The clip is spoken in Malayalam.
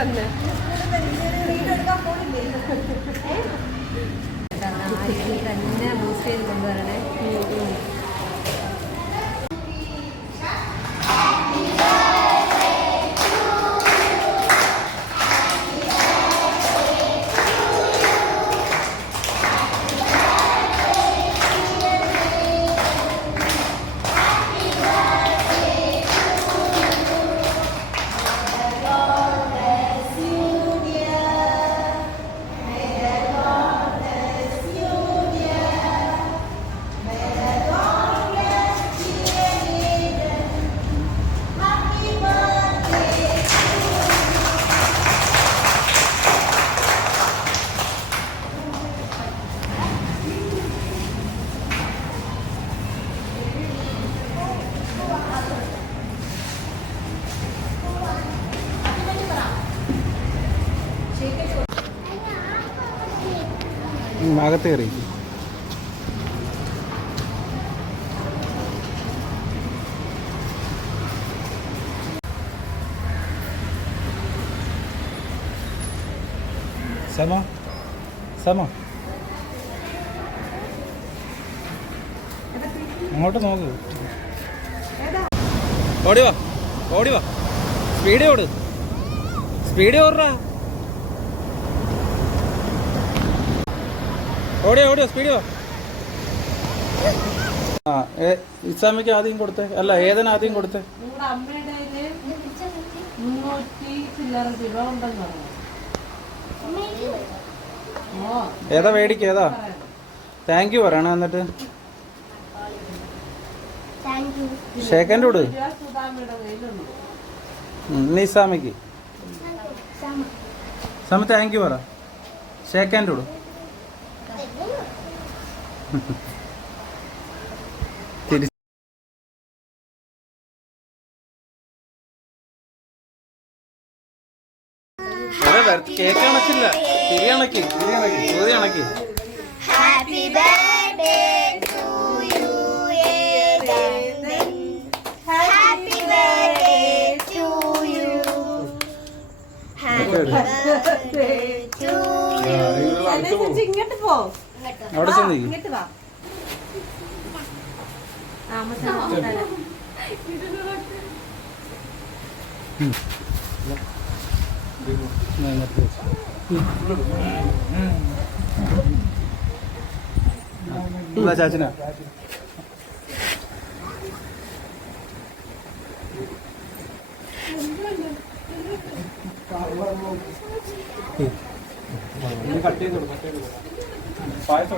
തന്നെ തന്നെ ബൂസ്റ്റ് ചെയ്ത് കൊണ്ടുവരണേ. അകത്ത് കയറി സമ സമ അങ്ങോട്ട് നോക്കൂ. ഓടി വാ ഓടി വാ, സ്പീഡ് ഓട്, സ്പീഡ് ഓടാ, ഓടിയോ ഓടിയോ, സ്പീഡ് വാ. ആ ഇസാമിക്ക് ആദ്യം കൊടുത്തേ, അല്ല ഏതന ആദ്യം കൊടുത്തേ? ഏതാ മേടിക്ക, ഏതാ? താങ്ക് യു പറയണ. എന്നിട്ട് ഷേക്കൻ്റെ കൂട് നീ ഇസാമിക്ക് സമ താങ്ക് യു പറ. ഷേക്കൻ്റെ കൂട് കേക്ക് അണക്കില്ല, തിരി അണക്കി, ഊതി അണക്കി. Happy birthday to you, happy birthday to you, happy birthday to you. ഇങ്ങോട്ട് പോ, അവിടെ ചെന്ന് ഇങ്ങോട്ട് വാ. ചാച്ചന കട്ട് ചെയ്ത് കൊടുക്കും. പായസം